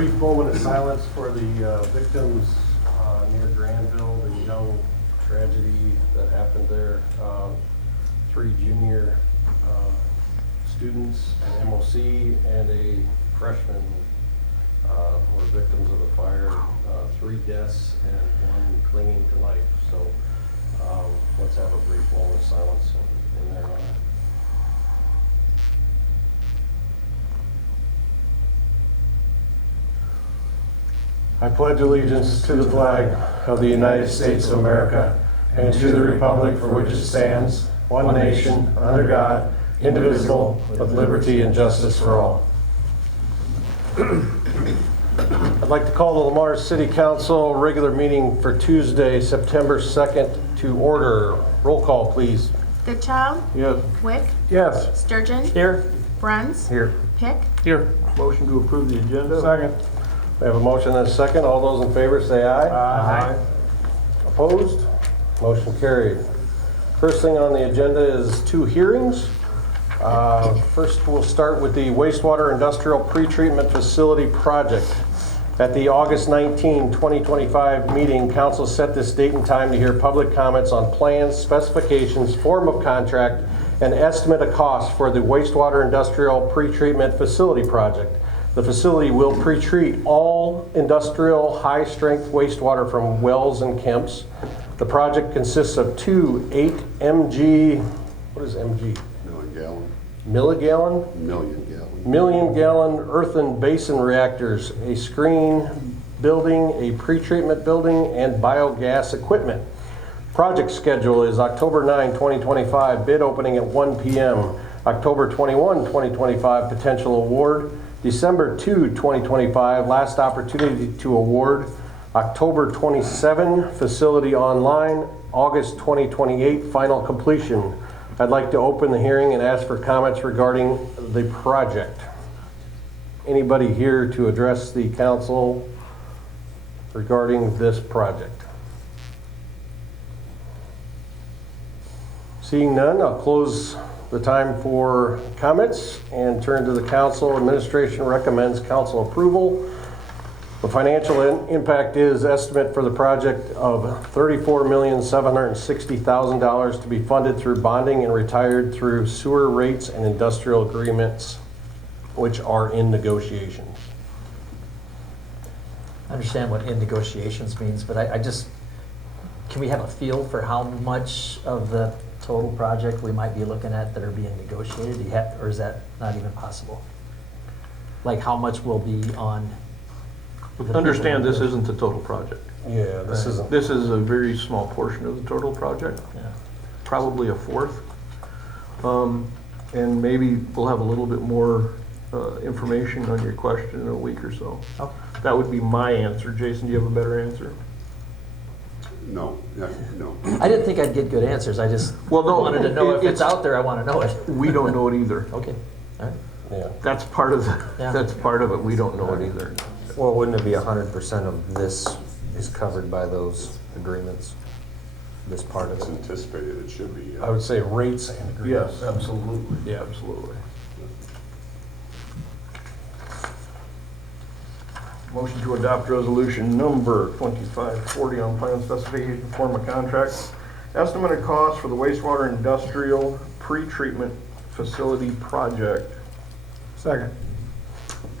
brief moment of silence for the victims near Granville, the young tragedy that happened there. 3 junior students, an MOC, and a freshman were victims of the fire. 3 deaths and 1 clinging to life. So let's have a brief moment of silence in their honor. I pledge allegiance to the flag of the United States of America and to the republic for which it stands, one nation, under God, indivisible, with liberty and justice for all. I'd like to call the Lamar City Council regular meeting for Tuesday, September 2nd to order. Roll call, please. Goodchild? Yes. Wick? Yes. Sturgeon? Here. Bruns? Here. Pick? Here. Motion to approve the agenda. Second. We have a motion and a second. All those in favor say aye. Aye. Opposed? Motion carried. First thing on the agenda is 2 hearings. First, we'll start with the Wastewater Industrial Pretreatment Facility Project. At the August 19, 2025 meeting, Council set this date and time to hear public comments on plans, specifications, form of contract, and estimate of cost for the Wastewater Industrial Pretreatment Facility Project. The facility will pretreat all industrial high-strength wastewater from wells and camps. The project consists of 2 8 mg, what is mg? Milligallon? Million gallon earthen basin reactors, a screen building, a pretreatment building, and biogas equipment. Project schedule is October 9, 2025, bid opening at 1 p.m. October 21, 2025, potential award. December 2, 2025, last opportunity to award. October 27, facility online. August 2028, final completion. I'd like to open the hearing and ask for comments regarding the project. Anybody here to address the council regarding this project? Seeing none, I'll close the time for comments and turn to the council. Administration recommends council approval. The financial impact is estimate for the project of $34,760,000 to be funded through bonding and retired through sewer rates and industrial agreements, which are in negotiations. I understand what in negotiations means, but I just, can we have a feel for how much of the total project we might be looking at that are being negotiated? Do you have, or is that not even possible? Like how much will be on? Understand this isn't the total project. Yeah, this isn't. This is a very small portion of the total project, Yeah. probably a fourth. And maybe we'll have a little bit more information on your question in a week or so. Okay. That would be my answer. Jason, do you have a better answer? No. I didn't think I'd get good answers. I just wanted to know if it's out there. I want to know it. We don't know it either. Okay. All right. Yeah. That's part of Yeah. that's part of it. We don't know it either. Well, wouldn't it be 100% of this is covered by those agreements? This part of It's it? anticipated, it should be. I would say rates and agreements. Yes, absolutely. Yeah, absolutely. Motion to adopt resolution number 2540 on plan specification, form of contract, estimate of cost for the wastewater industrial pretreatment facility project. Second.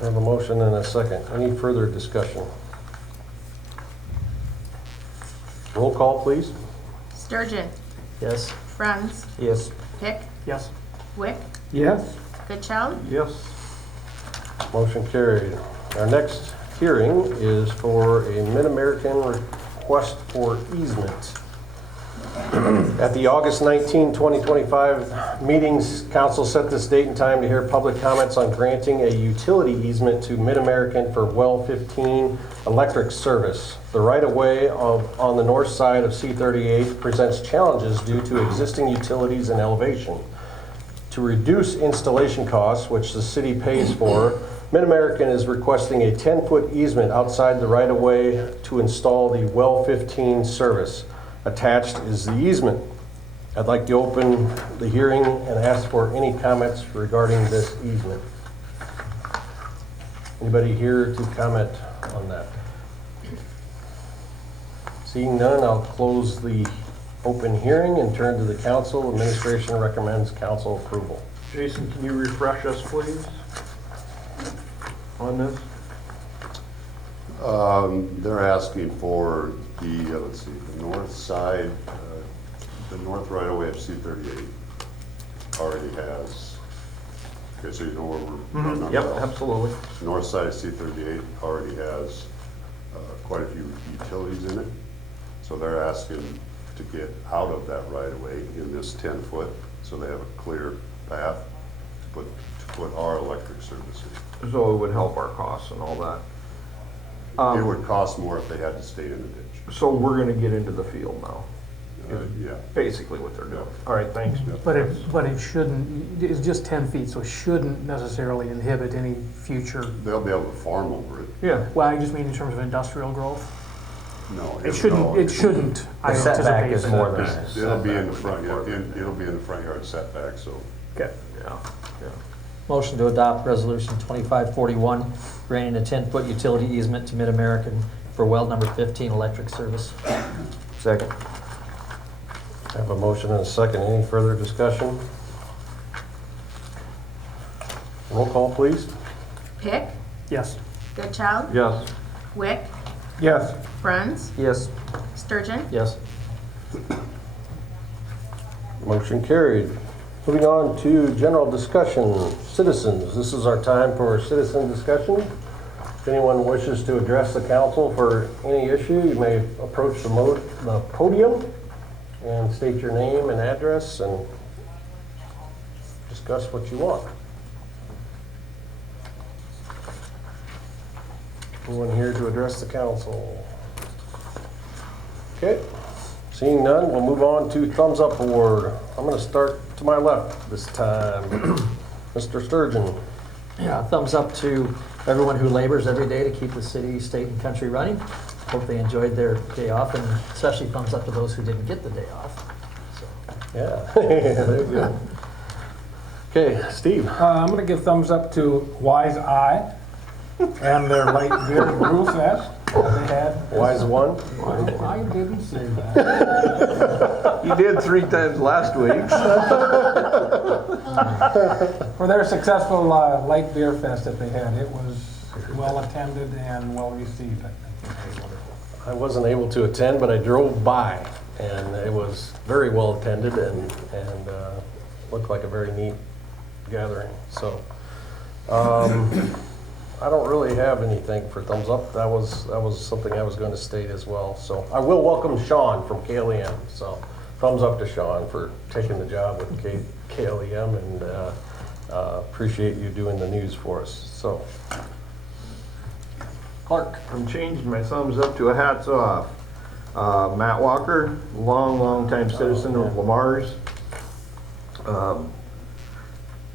I have a motion and a second. Any further discussion? Roll call, please. Sturgeon? Yes. Bruns? Yes. Pick? Yes. Wick? Yes. Goodchild? Yes. Motion carried. Our next hearing is for a MidAmerican request for easement. At the August 19, 2025 meetings, council set this date and time to hear public comments on granting a utility easement to MidAmerican for well 15 electric service. The right-of-way on the north side of C38 presents challenges due to existing utilities and elevation. To reduce installation costs, which the city pays for, MidAmerican is requesting a 10-foot easement outside the right-of-way to install the well 15 service. Attached is the easement. I'd like to open the hearing and ask for any comments regarding this easement. Anybody here to comment on that? Seeing none, I'll close the open hearing and turn to the council. Administration recommends council approval. Jason, can you refresh us, please, on this? They're asking for the, let's see, the north side, the north right of way of C-38 already has, okay, so you know where we're. Yep, absolutely. North side of C-38 already has quite a few utilities in it. So they're asking to get out of that right of way in this 10-foot, so they have a clear path to put our electric service in. So it would help our costs and all that. It would cost more if they had to stay in the ditch. So we're gonna get into the field now, Yeah. basically what they're doing. All right, thanks. But it shouldn't, it's just 10 feet, so it shouldn't necessarily inhibit any future, They'll be able to farm over it. Yeah, well, I just mean in terms of industrial growth. No. It shouldn't, I The setback anticipate. is more than that. It'll be in the front, it'll be in the front yard setback, so. okay, yeah. Motion to adopt Resolution 2541, granting a 10-foot utility easement to MidAmerican for well number 15 electric service. Second. I have a motion and a second. Any further discussion? Roll call, please. Pick, Yes. Goodchild, Yes. Wick, Yes. Bruns, Yes. Sturgeon, Yes. Motion carried. Moving on to general discussion, citizens. This is our time for citizen discussion. If anyone wishes to address the council for any issue, you may approach the podium and state your name and address and discuss what you want. Anyone here to address the council? Okay. Seeing none, we'll move on to thumbs up award. I'm going to start to my left this time. Mr. Sturgeon. Yeah, thumbs up to everyone who labors every day to keep the city, state, and country running. Hope they enjoyed their day off, and especially thumbs up to those who didn't get the day off. So, Yeah, there you go. Okay, Steve. I'm going to give thumbs up to Wise Eye and their light beer brew fest that they had. Wise one. I didn't say that. You did 3 times last week. For their successful light beer fest that they had, it was well attended and well received. I think. I wasn't able to attend, but I drove by, and it was very well attended and looked like a very neat gathering. So, I don't really have anything for thumbs up. That was something I was going to state as well. So I will welcome Sean from KLEM. So thumbs up to Sean for taking the job with KLEM, and appreciate you doing the news for us. So, Clark. I'm changing my thumbs up to a hats off. Matt Walker, long time citizen of Lamar's,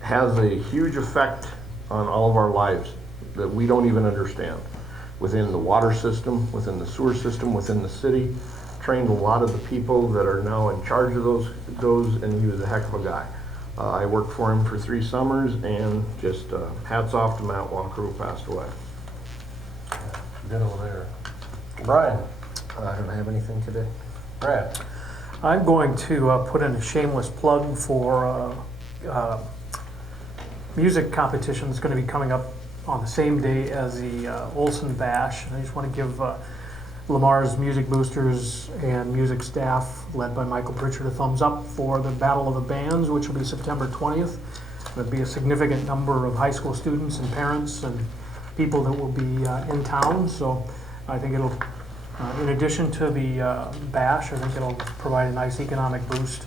has a huge effect on all of our lives that we don't even understand. Within the water system, within the sewer system, within the city, trained a lot of the people that are now in charge of those, and he was a heck of a guy. I worked for him for 3 summers, and just hats off to Matt Walker, who passed away. Ditto there. Brian. I don't have anything today. Brad. I'm going to put in a shameless plug for music competition that's going to be coming up on the same day as the Olson Bash. I just want to give Lamar's Music Boosters and music staff, led by Michael Pritchard, a thumbs up for the Battle of the Bands, which will be September 20th. There'll be a significant number of high school students and parents and people that will be in town. So I think it'll, in addition to the bash, I think it'll provide a nice economic boost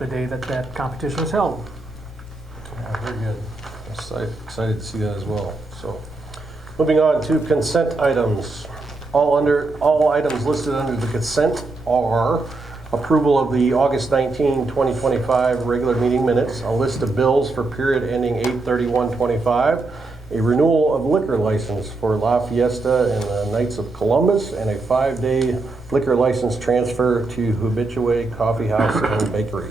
the day that that competition is held. Yeah, very good. Excited to see that as well. So, moving on to consent items. All items listed under the consent are approval of the August 19, 2025 regular meeting minutes, a list of bills for period ending 8/31/25, a renewal of liquor license for La Fiesta and the Knights of Columbus, and a 5-day liquor license transfer to Habitué Coffee House and Bakery.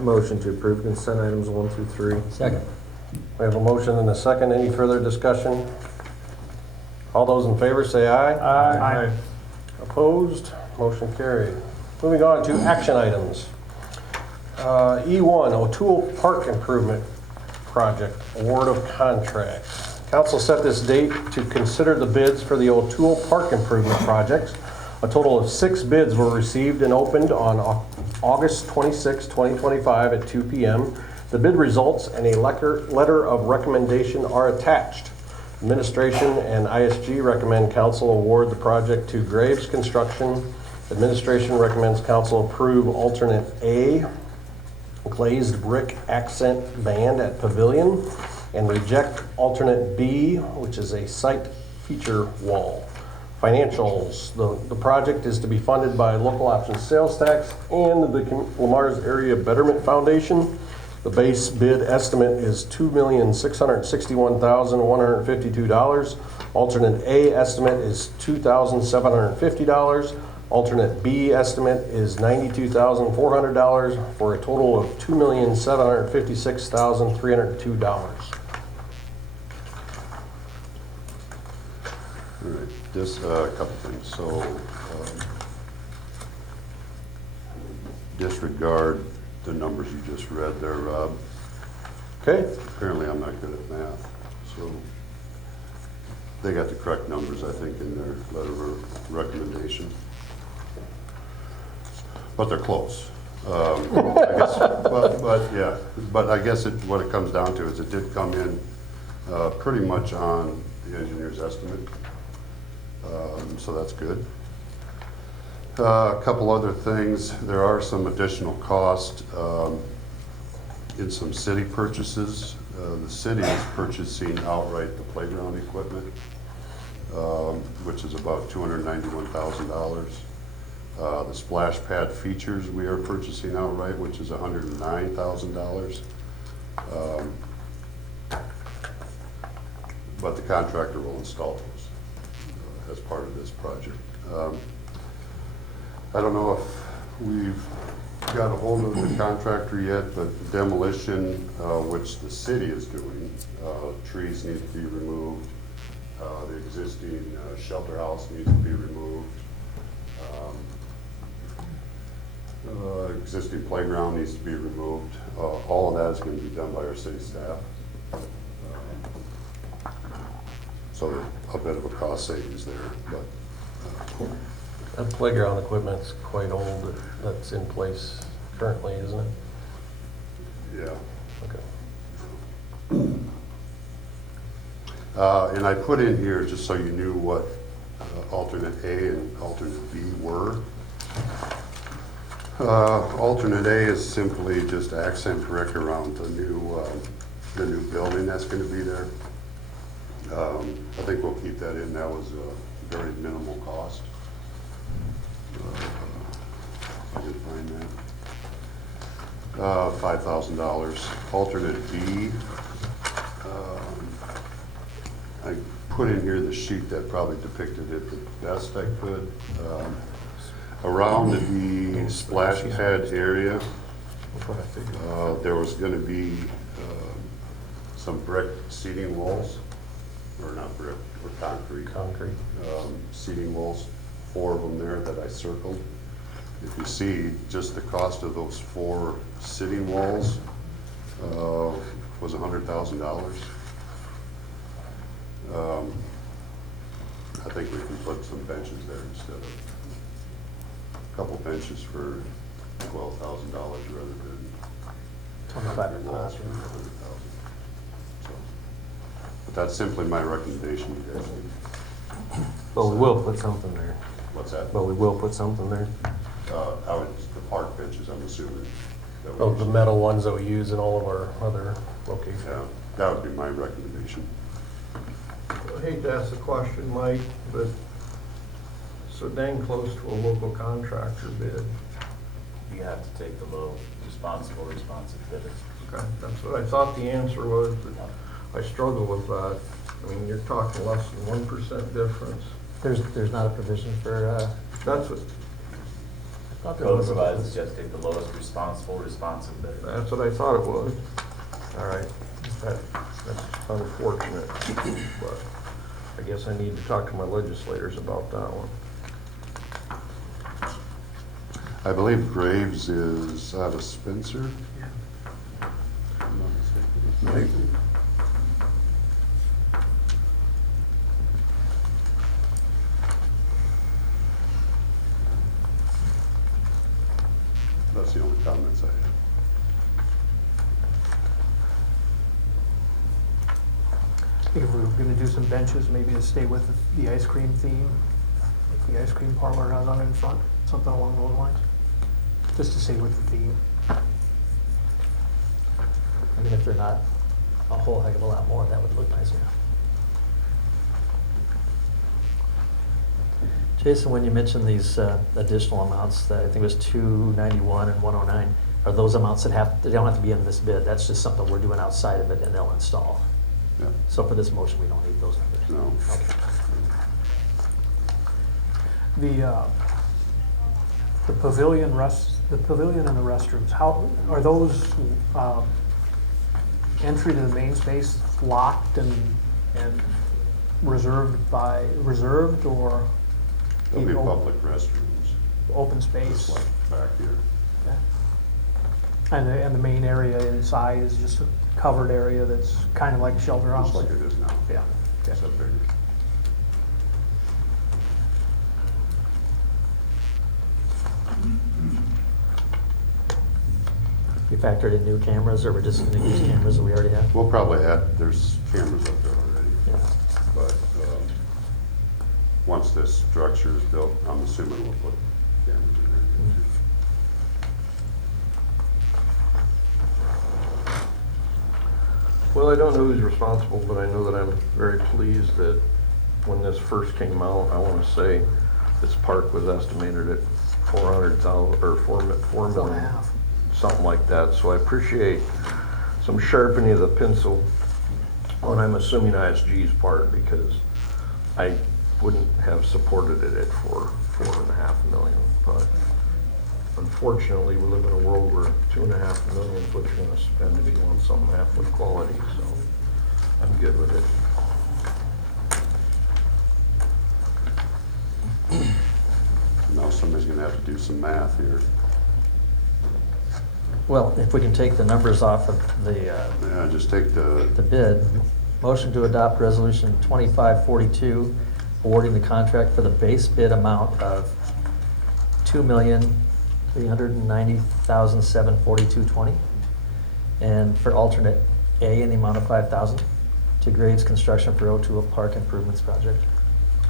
Motion to approve consent items 1 through 3. second. We have a motion and a second. Any further discussion? All those in favor say aye. Aye. Opposed? Motion carried. Moving on to action items. E1, Oul Park Improvement Project, award of contract. Council set this date to consider the bids for the Oul Park Improvement Project. A total of 6 bids were received and opened on August 26, 2025 at 2 p.m. The bid results and a letter of recommendation are attached. Administration and ISG recommend council award the project to Graves Construction. Administration recommends council approve alternate A, glazed brick accent band at Pavilion, and reject alternate B, which is a site feature wall. Financials, the project is to be funded by local option sales tax and the Lamar's Area Betterment Foundation. The base bid estimate is $2,661,152. Alternate A estimate is $2,750. Alternate B estimate is $92,400 for a total of $2,756,302. All right, just a couple things. So disregard the numbers you just read there, Rob. Okay, Apparently I'm not good at math, so they got the correct numbers, I think, in their letter of recommendation. But they're close. I guess, but I guess what it comes down to is it did come in pretty much on the engineer's estimate, so that's good. A couple other things. There are some additional costs in some city purchases. The city is purchasing outright the playground equipment, which is about $291,000. The splash pad features we are purchasing outright, which is $109,000. But the contractor will install those as part of this project. I don't know if we've got a hold of the contractor yet, but demolition, which the city is doing, trees need to be removed. The existing shelter house needs to be removed. Existing playground needs to be removed. All of that is going to be done by our city staff. So a bit of a cost savings there, but that playground equipment's quite old that's in place currently, isn't it? yeah. Okay. And I put in here, just so you knew what alternate A and alternate B were. Alternate A is simply just accent brick around the new building that's going to be there. I think we'll keep that in. That was a very minimal cost. If I can find that. $5,000. Alternate B. I put in here the sheet that probably depicted it the best I could. Around the splash pad area, there was going to be some brick seating walls, or not brick, or concrete. Seating walls, 4 of them there that I circled. If you see, just the cost of those 4 sitting walls was $100,000. I think we can put some benches there instead of a couple benches for $12,000 rather than walls for $100,000. So, but that's simply my recommendation. You guys can. But we will put something there. What's that? But we will put something there. The park benches, I'm assuming. that we Oh, the use. metal ones that we use in all of our other locations. Yeah, that would be my recommendation. I hate to ask the question, Mike, but so dang close to a local contractor bid. You have to take the low responsive bidder. Okay, that's what I thought the answer was, but I struggle with that. I mean, you're talking less than 1% difference. There's not a provision for, That's what, I thought there Code was. provides just take the lowest responsive bidder. that's what I thought it was. All right. That's unfortunate, but I guess I need to talk to my legislators about that one. I believe Graves is out of Spencer. I'm not mistaken. That's the only comments I have. I think if we were gonna do some benches, maybe to stay with the ice cream theme, like the ice cream parlor has on it in front, something along those lines. Just to stay with the theme. I mean, if they're not a whole heck of a lot more, that would look nicer. Jason, when you mentioned these additional amounts, that I think it was 291 and 109, are those amounts that they don't have to be in this bid? That's just something we're doing outside of it and they'll install? Yeah. So for this motion, we don't need those numbers? No. Okay. The pavilion and the restrooms, how, are those entry to the main space locked and reserved or? There'll be people- public restrooms, Open just space? like back here. Okay. And the main area inside is just a covered area that's kind of like a shelter house? Just like it is now. Yeah. Okay. Except bigger. You factored in new cameras, or we're just gonna use cameras that we already have? We'll probably have, there's cameras up there already. Yeah. But once this structure is built, I'm assuming we'll put cameras in there. Well, I don't know who's responsible, but I know that I'm very pleased that when this first came out, I want to say this park was estimated at 400,000 or 4 million, something like that. So I appreciate some sharpening of the pencil on, I'm assuming, ISG's part, because I wouldn't have supported it at 4.5 million. But unfortunately, we live in a world where 2.5 million is what you're going to spend if you want something halfway quality. So I'm good with it. Now somebody's gonna have to do some math here. Well, if we can take the numbers off of the Yeah, just take the bid, motion to adopt resolution 2542, awarding the contract for the base bid amount of $2,390,742.20, and for alternate A in the amount of $5,000 to Graves Construction for Oul Park Improvements Project.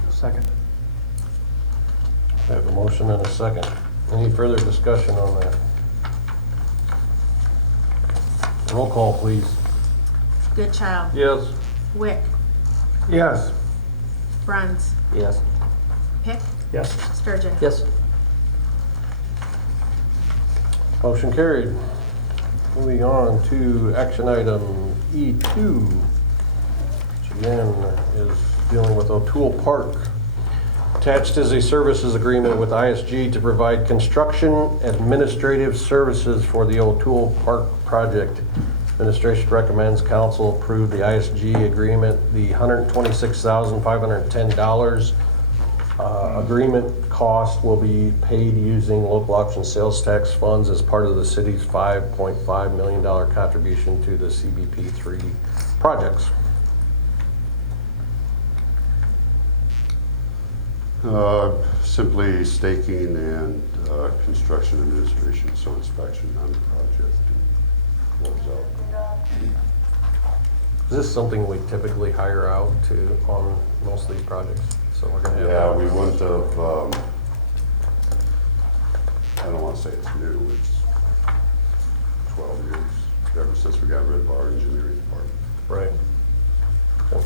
Second. I have a motion and a second. Any further discussion on that? Roll call, please. Goodchild. Yes. Wick. Yes. Bruns. Yes. Pick. Yes. Sturgeon. Yes. Motion carried. Moving on to action item E2, which again is dealing with Oul Park. Attached is a services agreement with ISG to provide construction administrative services for the Oul Park project. Administration recommends council approve the ISG agreement. The $126,510 agreement cost will be paid using local option sales tax funds as part of the city's $5.5 million contribution to the CBP3 projects. simply staking and construction administration, so inspection on the project and close out. Is this something we typically hire out to on most of these projects? So we're gonna have. Yeah, we wouldn't have, I don't want to say it's new, it's 12 years, ever since we got rid of our engineering department. Right. Okay.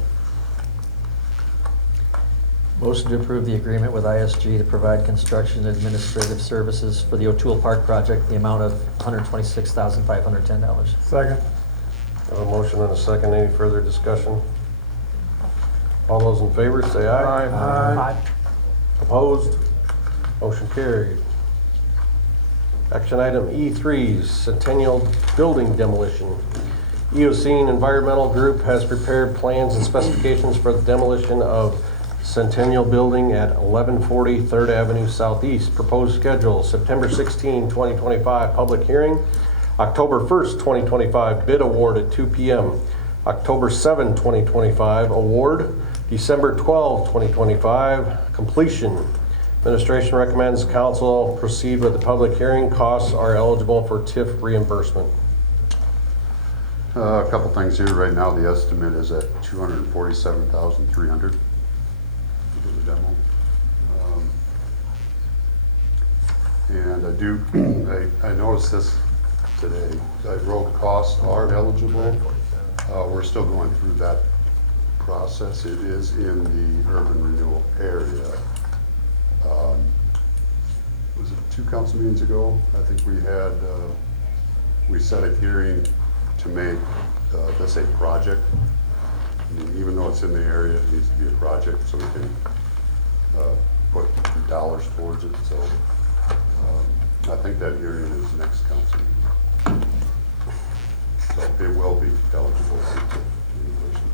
Motion to approve the agreement with ISG to provide construction administrative services for the Oul Park project, the amount of $126,510. Second. I have a motion and a second. Any further discussion? All those in favor say aye. Aye. Opposed? Motion carried. Action item E3, Centennial building demolition. Eosine Environmental Group has prepared plans and specifications for the demolition of Centennial Building at 1140 3rd Avenue Southeast. Proposed schedule, September 16, 2025, public hearing. October 1st, 2025, bid award at 2 p.m. October 7, 2025, award. December 12, 2025, completion. Administration recommends council proceed with the public hearing. Costs are eligible for TIF reimbursement. A couple things here. Right now, the estimate is at $247,300 for the demo. And I noticed this today. Road costs are eligible. We're still going through that process. It is in the urban renewal area. Was it 2 council meetings ago? I think we set a hearing to make this a project. I mean, even though it's in the area, it needs to be a project so we can put dollars towards it. So I think that hearing is next council meeting. So it will be eligible for reimbursement.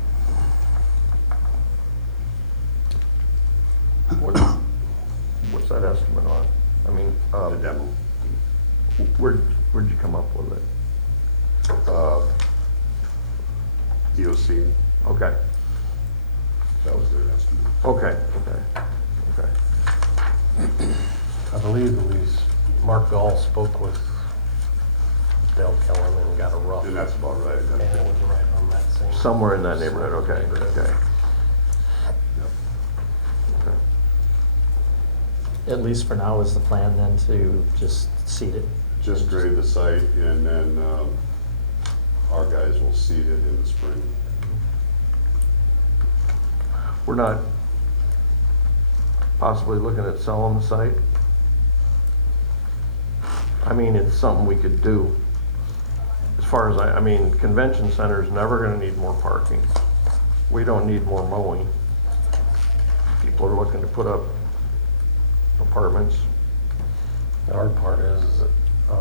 What's that estimate on? I mean, The demo. where'd you come up with it? Eosine, Okay, that was their estimate. okay. I believe Mark Gall spoke with Dale Kellum and got a rough. And that's about right. And it was right on that same. Somewhere in that neighborhood, okay. Yep. At least for now is the plan then to just seed it? Just grade the site and then our guys will seed it in the spring. We're not possibly looking at selling the site? I mean, it's something we could do. As far as I mean, convention center is never gonna need more parking. We don't need more mowing. People are looking to put up apartments, The hard part is,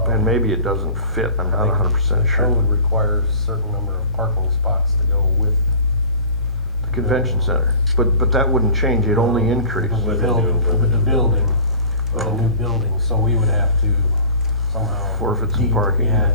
and maybe it doesn't fit, I'm not 100% the sure. code requires a certain number of parking spots to go with The convention center, but that wouldn't change, it only increase. the building, with the building, so we would have to somehow. Forfeit some keep- parking. Yeah,